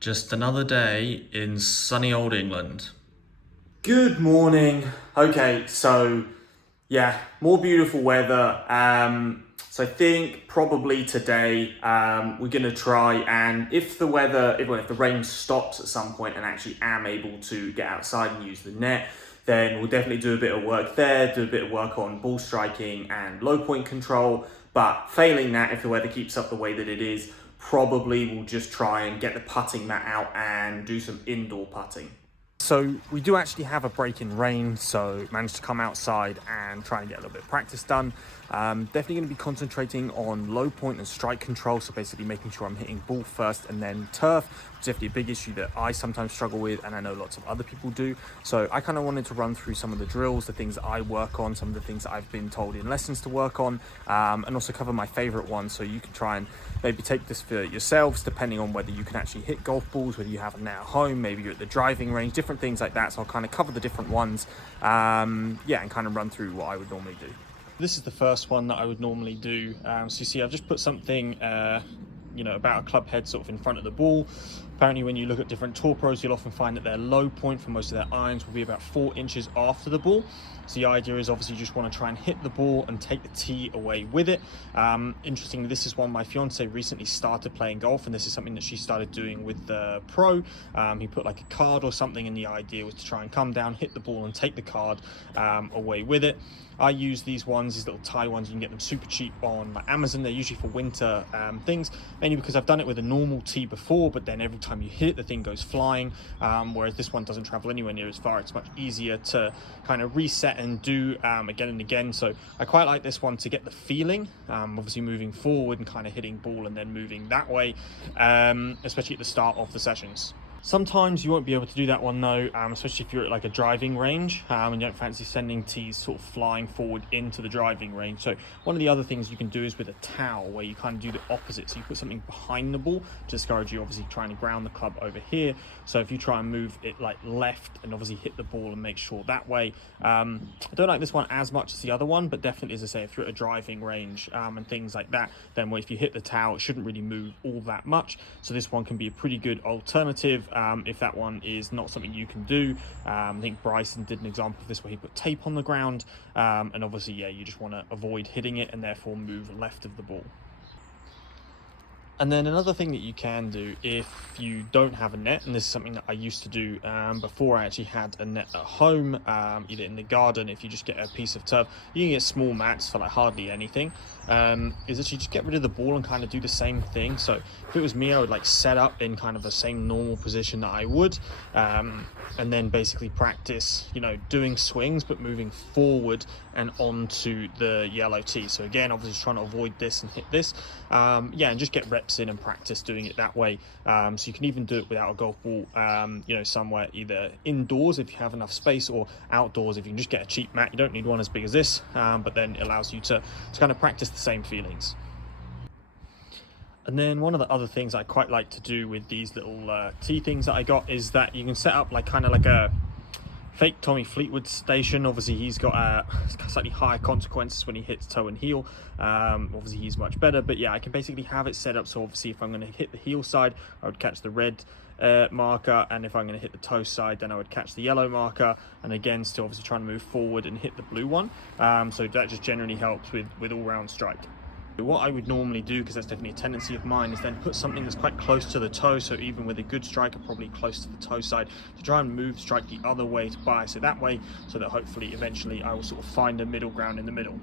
Just another day in sunny old England. Good morning. Okay, so yeah, more beautiful weather. So I think probably today we're gonna try and if the weather, if the rain stops at some point and actually am able to get outside and use the net, then we'll definitely do a bit of work there, do a bit of work on ball striking and low point control. But failing that, if the weather keeps up the way that it is, probably we'll just try and get the putting mat out and do some indoor putting. So we do actually have a break in rain, so managed to come outside and try and get a little bit of practice done. Definitely going to be concentrating on low point and strike control, so basically making sure I'm hitting ball first and then turf, which is definitely a big issue that I sometimes struggle with, and I know lots of other people do. So I kind of wanted to run through some of the drills, the things that I work on, some of the things that I've been told in lessons to work on, and also cover my favorite ones, so you can try and maybe take this for yourselves, depending on whether you can actually hit golf balls, whether you have a net at home, maybe you're at the driving range, different things like that. So I'll kind of cover the different ones, and kind of run through what I would normally do. This is the first one that I would normally do. So you see, I've just put something, about a club head sort of in front of the ball. Apparently, when you look at different tour pros, you'll often find that their low point for most of their irons will be about 4 inches after the ball. So the idea is obviously you just want to try and hit the ball and take the tee away with it. Interestingly, this is one my fiance recently started playing golf, and this is something that she started doing with the pro. He put like a card or something, and the idea was to try and come down, hit the ball, and take the card away with it. I use these ones, these little tie ones. You can get them super cheap on like Amazon. They're usually for winter things, mainly because I've done it with a normal tee before, but then every time you hit it, the thing goes flying, whereas this one doesn't travel anywhere near as far. It's much easier to kind of reset and do again and again. So I quite like this one to get the feeling, obviously moving forward and kind of hitting ball and then moving that way, especially at the start of the sessions. Sometimes you won't be able to do that one though, especially if you're at like a driving range and you don't fancy sending tees sort of flying forward into the driving range. So one of the other things you can do is with a towel, where you kind of do the opposite. So you put something behind the ball to discourage you obviously trying to ground the club over here. So if you try and move it like left and obviously hit the ball and make sure that way. I don't like this one as much as the other one, but definitely, as I say, if you're at a driving range and things like that, then if you hit the towel, it shouldn't really move all that much. So this one can be a pretty good alternative if that one is not something you can do. I think Bryson did an example of this where he put tape on the ground, and obviously, you just want to avoid hitting it and therefore move left of the ball. And then another thing that you can do if you don't have a net, and this is something that I used to do before I actually had a net at home, either in the garden, if you just get a piece of turf, you can get small mats for like hardly anything, is actually just get rid of the ball and kind of do the same thing. So if it was me, I would like set up in kind of the same normal position that I would, and then basically practice, doing swings, but moving forward and onto the yellow tee. So again, obviously trying to avoid this and hit this, and just get reps in and practice doing it that way. So you can even do it without a golf ball, somewhere either indoors if you have enough space, or outdoors if you can just get a cheap mat. You don't need one as big as this, but then it allows you to kind of practice the same feelings. And then one of the other things I quite like to do with these little tee things that I got is that you can set up like kind of like a fake Tommy Fleetwood station. Obviously he's got slightly higher consequences when he hits toe and heel. Obviously he's much better, but I can basically have it set up so obviously if I'm going to hit the heel side, I would catch the red marker, and if I'm going to hit the toe side, then I would catch the yellow marker, and again still obviously trying to move forward and hit the blue one. So that just generally helps with all-round strike. What I would normally do, because that's definitely a tendency of mine, is then put something that's quite close to the toe, so even with a good striker, probably close to the toe side, to try and move strike the other way to bias it that way, so that hopefully eventually I will sort of find a middle ground in the middle.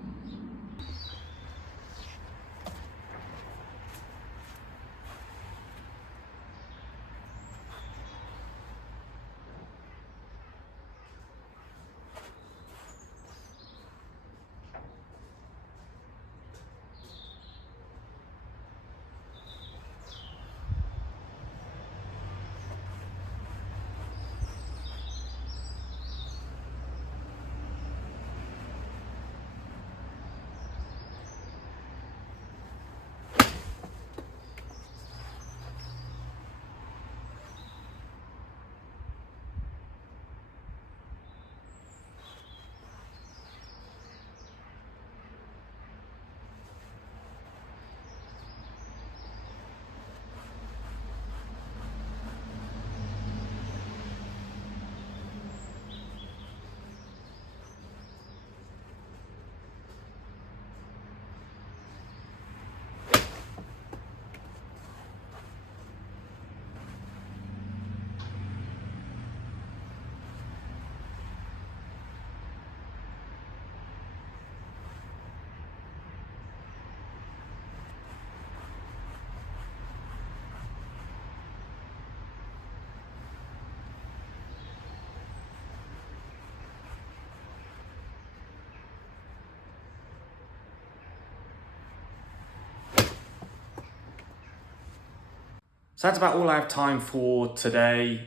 So that's about all I have time for today.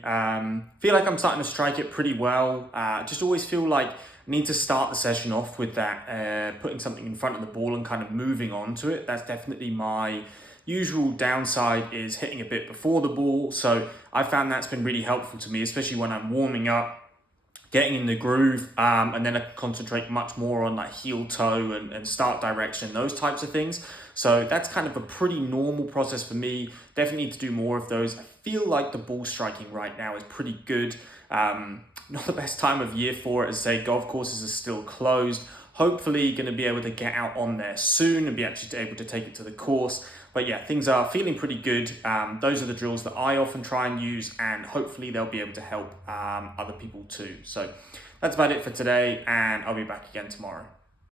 Feel like I'm starting to strike it pretty well. Just always feel like I need to start the session off with that, putting something in front of the ball and kind of moving on to it. That's definitely my usual downside, is hitting a bit before the ball. So I found that's been really helpful to me, especially when I'm warming up, getting in the groove, and then I concentrate much more on like heel toe and start direction, those types of things. So that's kind of a pretty normal process for me. Definitely need to do more of those. I feel like the ball striking right now is pretty good. Not the best time of year for it, as I say, golf courses are still closed. Hopefully going to be able to get out on there soon and be actually able to take it to the course. But yeah, things are feeling pretty good. Those are the drills that I often try and use, and hopefully they'll be able to help other people too. So that's about it for today, and I'll be back again tomorrow.